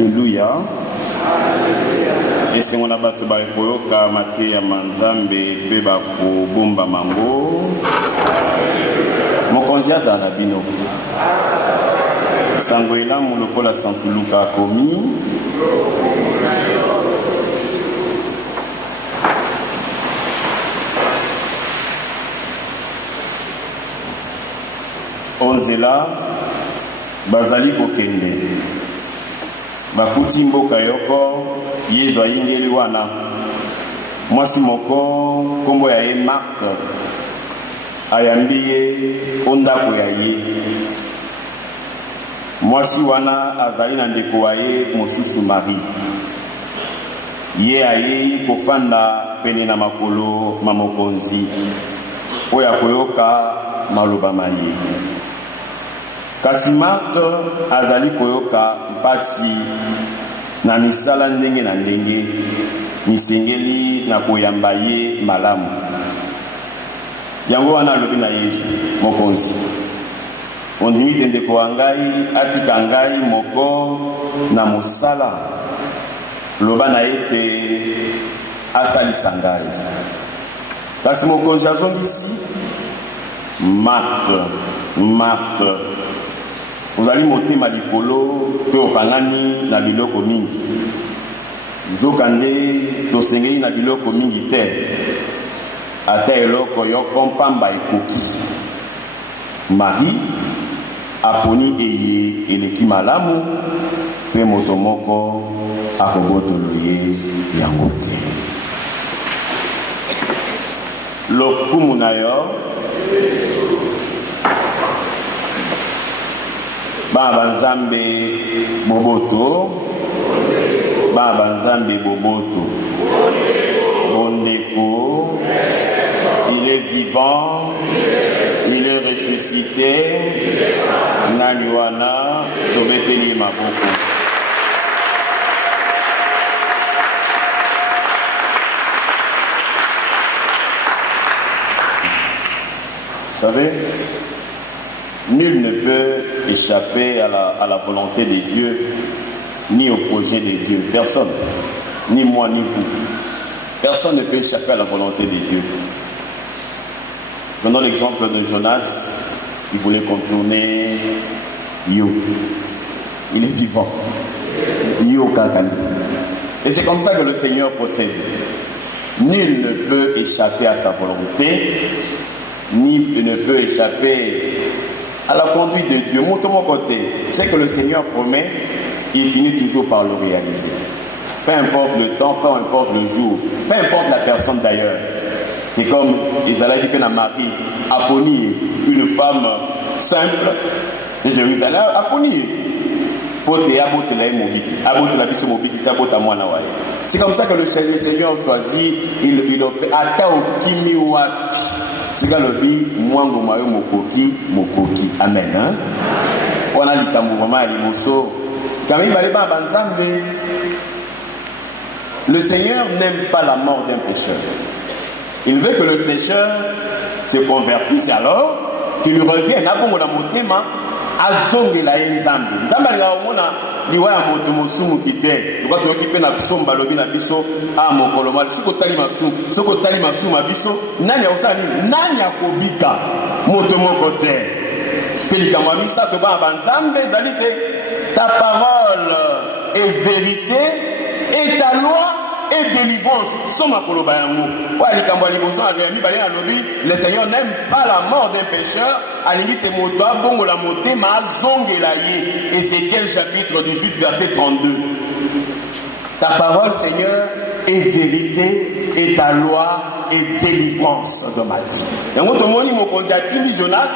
Alléluia. Et c'est mon abat koyoka mate ya manzambe pe ba ko bomba mango. Mokonzi aza na bino. Sangoela molokola Santuluka komi. Onzela bazali kokende. Bakuti mboka yoko yezo ayingeli wana. Mwasi moko kombo ya ye Marthe ayambiye ondako ya ye. Mwasi wana azali na ndeko wa ye mosusu Marie. Ye aye kofanda pene na makolo mamokonzi oya koyoka maloba maye. Kasi Marthe azali koyoka mpasi na misala ndenge na ndenge misengeli na koyamba ye malamu. Yango wana alobi na Yesu mokonzi, ondimi te ndeko wa ngai atika ngai moko na mosala, loba na ye te asalisa ngai. Kasi mokonzi azongisi, Marthe, ozali motema likolo pe okangani na biloko mingi. Nzokande tosengeli na biloko mingi te, ata eloko yoko mpamba ekoki. Marie aponi eye eleki malamu pe moto moko akobotolo ye yango te. Lokumu na yo Baba Nzambe boboto, Baba Nzambe boboto, Bondeko, il est vivant, il est ressuscité, Nanyuana, Tobeteli Maboko. Vous savez, nul ne peut échapper à la volonté de Dieu, ni au projet de Dieu. Personne, ni moi, ni vous. Personne ne peut échapper à la volonté de Dieu. Prenons l'exemple de Jonas, il voulait contourner Yo. Il est vivant. Yo Kakali. Et c'est comme ça que le Seigneur procède. Nul ne peut échapper à sa volonté, ni ne peut échapper à la conduite de Dieu. Mon côté, c'est que le Seigneur promet, il finit toujours par le réaliser. Peu importe le temps, peu importe le jour, peu importe la personne d'ailleurs. C'est comme Isaïe dit que Marie a poni une femme simple de Jérusalem, a poni. C'est comme ça que le Seigneur choisit, il atteint au Kimiwa. C'est quand le dit, moi, mokoki. Amen. Hein? On a dit vraiment l'imoso. Quand il va aller à Banzambe, le Seigneur n'aime pas la mort d'un pécheur. Il veut que le pécheur se convertisse alors, qu'il lui revienne à bon la motema, à zonge la enzambe. Nzambe la omona liwa ya moto mosumu kite. Luka tokipe na somba lobi na biso a mokoloma. Siko tali masumu biso, nani osani, nani akobika moto moko te. Pelika mwamisa to ba banzambe zalite, ta parole est vérité et ta loi et délivrance. Le Seigneur n'aime pas la mort d'un pécheur. Ézéchiel chapitre 18 verset 32. Ta parole, Seigneur, est vérité et ta loi est délivrance de ma vie. Et moi, tout le monde dit Jonas,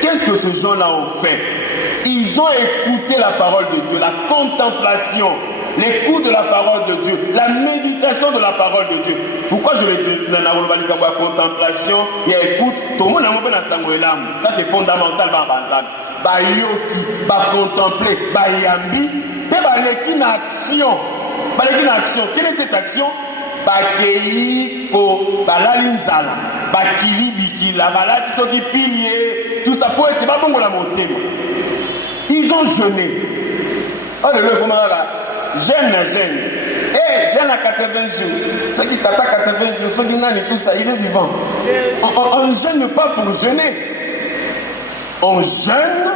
qu'est-ce que ces gens-là ont fait? Ils ont écouté la parole de Dieu, la contemplation, l'écoute de la parole de Dieu, la méditation de la parole de Dieu. Pourquoi je vais dire la contemplation et écoute? Tout le monde a ça c'est fondamental. Contempler, action. Quelle est cette action? Balali nzala. bakili bikila balaki soki pilier tout ça pour être babongola motema. Ils ont jeûné. Oh le comment là jeûne. Eh, jeûne à 80 jours. Ce qui tata 80 jours, ce qui n'a tout ça, il est vivant. On ne jeûne pas pour jeûner. On jeûne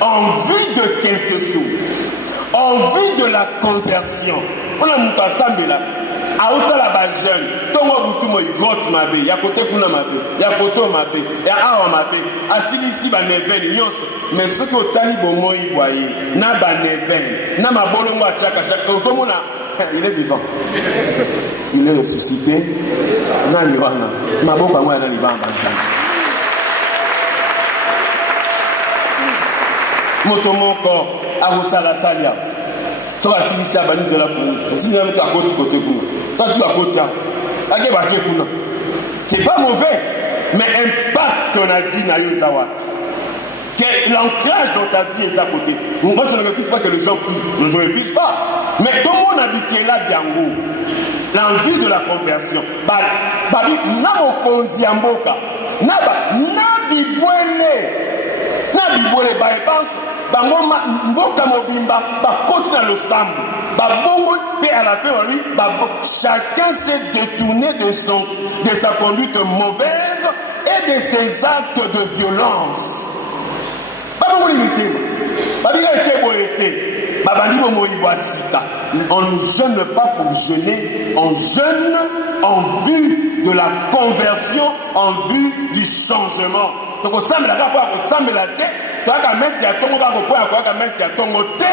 en vue de quelque chose. En vue de la conversion. On a monté ensemble là. A osa la ba jeune. Tongo butu mo igot mabe. Ya kote kuna mabe. Ya koto mabe. Ya awa mabe. Asili si ba neven nyonso. Mais ce que otali bomo iboye. Na ba neven. Na mabolongo a chaka chaka. Ozomona. Il est vivant. Il est ressuscité. Na liwana. Maboka mwa na libamba nzambe. Moto moko a osa la salia. Toi, si tu as banni de la bouche, si tu as côté côté toi tu as côté, c'est pas mauvais, mais impact ton vie na yozawa. Que l'ancrage dans ta vie est à côté. Moi, je ne refuse pas que les gens prient, je ne refuse pas. Mais tout le monde habite là, Biango, l'envie de la conversion. Babi, na mokonzi amboka, na bibwele. Nabibole ba pense bango mboka mobimba ba continue le sambu ba bongo pe à la fin lui chacun s'est détourné de sa conduite mauvaise et de ses actes de violence. Ba bongo limité ba biga été boyete ba bandi bo moyibo asika. On ne jeûne pas pour jeûner, on jeûne en vue de la conversion, en vue du changement. Donc on semble la rapport on semble la tête toi ka mesi ya tongo ka ko kwa ka mesi ya tongo te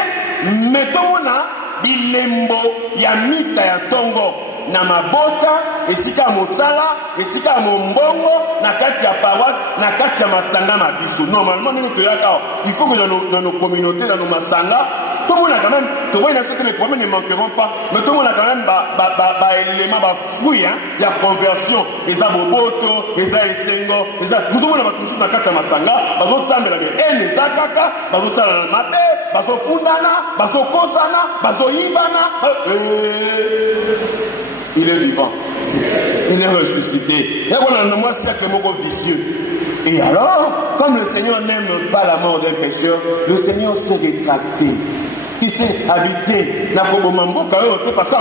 mais tongo na bilembo ya misa ya tongo na mabota esika mosala esika mombongo na kati ya paroisse na kati ya masanga mabiso normalement nous toyaka il faut que dans nos communautés dans nos masanga tout le monde a quand même, tout le monde a que les problèmes ne manqueront pas, mais tout le monde a quand même élément, fruit, il y a conversion, ils ont boboto, ils ont esengo, nous sommes tous dans la masanga, nous sommes ensemble là, et les akaka, nous sommes dans la mabe, nous sommes fundana, nous sommes kosana, nous sommes yibana, il est vivant, il est ressuscité. Et on a un mois cercle vicieux. Et alors, comme le Seigneur n'aime pas la mort d'un pécheur, le Seigneur s'est rétracté. Il s'est habité dans le parce que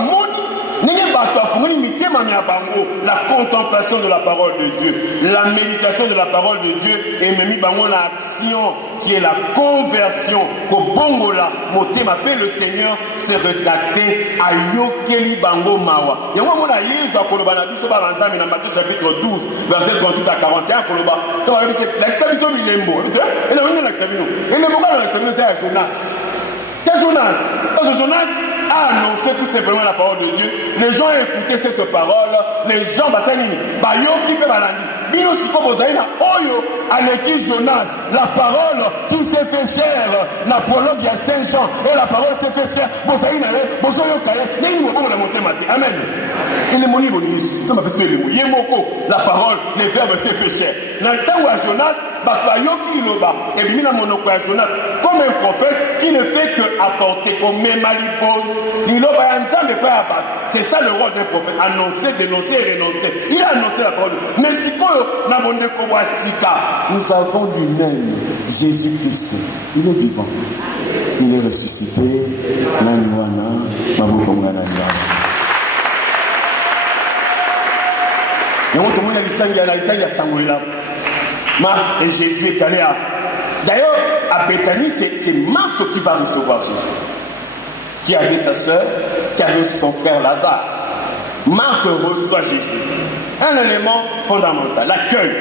la contemplation de la parole de Dieu, la méditation de la parole de Dieu et même l'action qui est la conversion qu'au bongola moté m'appelle le Seigneur s'est rétracté à Yokeli Bango Mawa. Il y a un moment là, Jésus a koloba na biso ba banzami na Matthieu chapitre 12 verset 38 à 41 koloba. Donc c'est l'exception du lembo. Et là on est l'exception. Et le moment là l'exception c'est Jonas. Jonas, parce que Jonas a annoncé tout simplement la parole de Dieu. Les gens ont écouté cette parole. Les gens, Bayoki pe balandi. Bino siko bozaina oyo aleki Jonas. La parole qui s'est fait chair. La prologue il y a Saint Jean et la parole s'est fait chair. Bozaina bozoyo kaye. Nini moko na monté mati. Amen. Il est moni boni. Ça m'a fait le mot. Yemoko la parole, les verbes s'est fait chair. Dans le temps où Jonas, Bayoki loba et bimina monoko à Jonas comme un prophète qui ne fait que apporter comme c'est ça le rôle d'un prophète, annoncer, dénoncer et renoncer. Il a annoncé la parole. Mais si nous avons lui-même Jésus-Christ, il est vivant, il est ressuscité. Et Jésus est allé à... D'ailleurs, à Bethanie, c'est Marc qui va recevoir Jésus, qui avait sa soeur, qui avait aussi son frère Lazare. Marc reçoit Jésus. Un élément fondamental, l'accueil.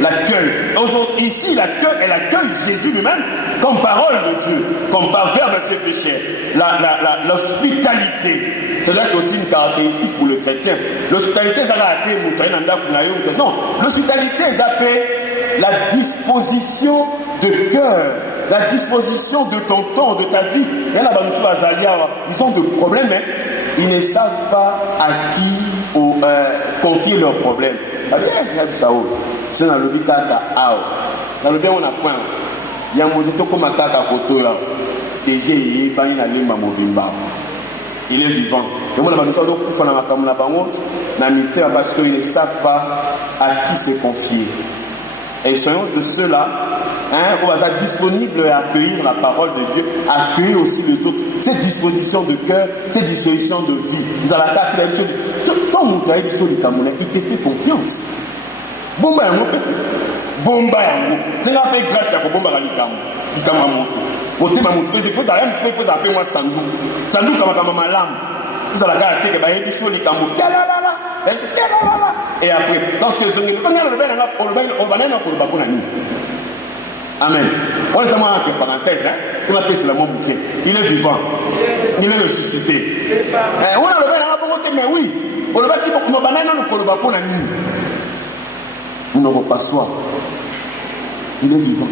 L'accueil. Aujourd'hui, ici, l'accueil, elle accueille Jésus lui-même comme parole de Dieu, comme par verbe ses péchés. L'hospitalité. C'est là aussi une caractéristique pour le chrétien. L'hospitalité, ça a été non. L'hospitalité, ça fait la disposition de cœur, la disposition de ton temps, de ta vie. Et là, ils ont des problèmes, hein. Ils ne savent pas à qui confier leurs problèmes. C'est dans le bitaka. Dans le bien, on a point. Il y a un mot comme un tata koto là. Déjà, il y a un limba mobimba. Il est vivant. Et moi, parce qu'ils ne savent pas à qui se confier. Et soyons de ceux-là, on va être disponibles à accueillir la parole de Dieu, accueillir aussi les autres. Cette disposition de cœur, cette disposition de vie. Vous allez attaquer la vie. Quand vous avez sur le Camerounais, il te fait confiance. Bomba yango pete. Bomba yango. C'est là fait grâce à bomba la likamu. Likamu moto. Motema moto. Il faut d'ailleurs, il faut appeler moi Sandou. Sandou comme malam. Vous allez regarder que baye sur likamu. Et après, lorsque je dis, amen. On les a moins en parenthèse, on appelle cela mon bouquet. Il est vivant. Il est ressuscité. On a le bien, mais oui. On le va qui pour nos bananes, nous pour pour la nuit. Nous n'aurons pas soif. Il est vivant.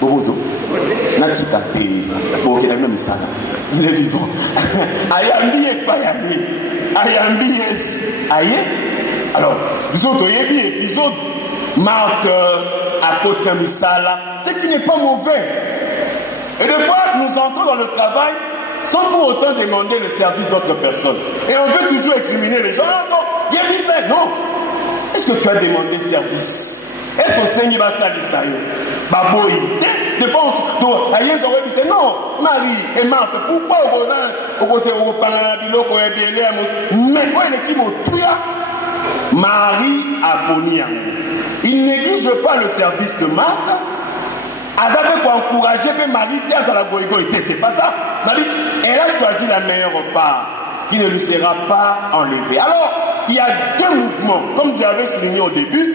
Bobodo. Natika. Bon, il a même ça. Il est vivant. Ayambi et Payaye. Ayambi et Aye. Alors, nous autres, ils ont Marc, apôtre Misala, ce qui n'est pas mauvais. Et des fois, nous entrons dans le travail sans pour autant demander le service d'autres personnes. Et on veut toujours incriminer les gens. Non, il y a mis ça. Non. Est-ce que tu as demandé service? Est-ce que le Seigneur va s'allier ça? Baboui. Des fois, on dit non, Marie et Marthe, pourquoi on parle de la mais moi, il est Marie a Bonia. Il néglige pas le service de Marthe. Azabé pour encourager Marie à la goïgoïté. C'est pas ça. Marie, elle a choisi la meilleure part qui ne lui sera pas enlevée. Alors, il y a deux mouvements. Comme j'avais souligné au début,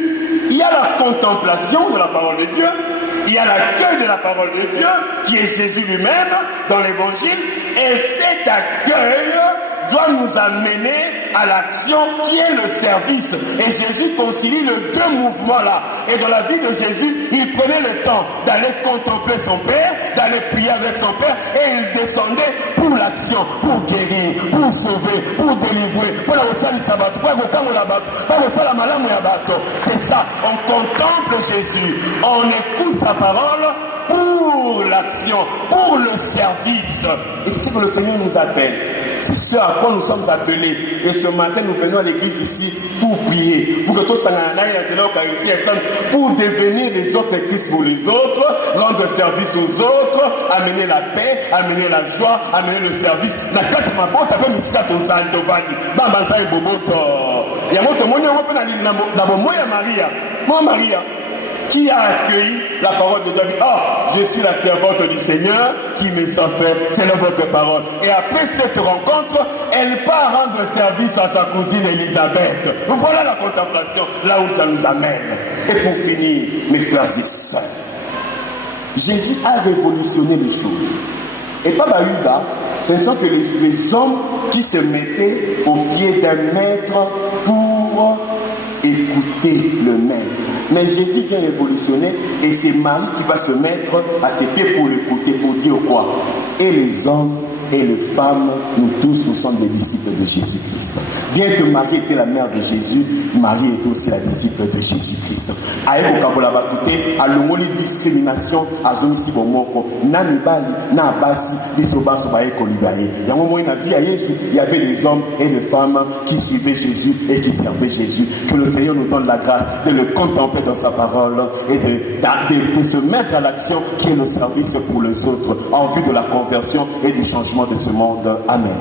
il y a la contemplation de la parole de Dieu. Il y a l'accueil de la parole de Dieu, qui est Jésus lui-même dans l'évangile. Et cet accueil doit nous amener à l'action qui est le service. Et Jésus concilie les deux mouvements-là. Et dans la vie de Jésus, il prenait le temps d'aller contempler son Père, d'aller prier avec son Père, et il descendait pour l'action, pour guérir, pour sauver, pour délivrer, pour la c'est ça, on contemple Jésus, on écoute sa parole pour l'action, pour le service. Et c'est ce que le Seigneur nous appelle. C'est ce à quoi nous sommes appelés. Et ce matin, nous venons à l'église ici pour prier. Pour que tous pour devenir les autres Christ pour les autres, rendre service aux autres, amener la paix, amener la joie, amener le service. Maria. Qui a accueilli la parole de Dieu? Oh, je suis la servante du Seigneur qui me soit fait, c'est votre parole. Et après cette rencontre, elle part rendre service à sa cousine Elisabeth. Voilà la contemplation, là où ça nous amène. Et pour finir, mes frères et sœurs, Jésus a révolutionné les choses. Et pas Bahuda, ce ne sont que les hommes qui se mettaient au pied d'un maître pour écouter le maître. Mais Jésus vient révolutionner et c'est Marie qui va se mettre à ses pieds pour l'écouter, pour dire quoi? Et les hommes et les femmes, nous tous, nous sommes des disciples de Jésus-Christ. Bien que Marie était la mère de Jésus, Marie était aussi la disciple de Jésus-Christ. Aïe, à l'homoli discrimination, à Zonisi Bomoko, Nanibali, Nabasi, Bisobaso Bae Kolibaye. Il y a un moment, il y avait des hommes et des femmes qui suivaient Jésus et qui servaient Jésus. Que le Seigneur nous donne la grâce de le contempler dans sa parole et de se mettre à l'action qui est le service pour les autres en vue de la conversion et du changement de ce monde. Amen.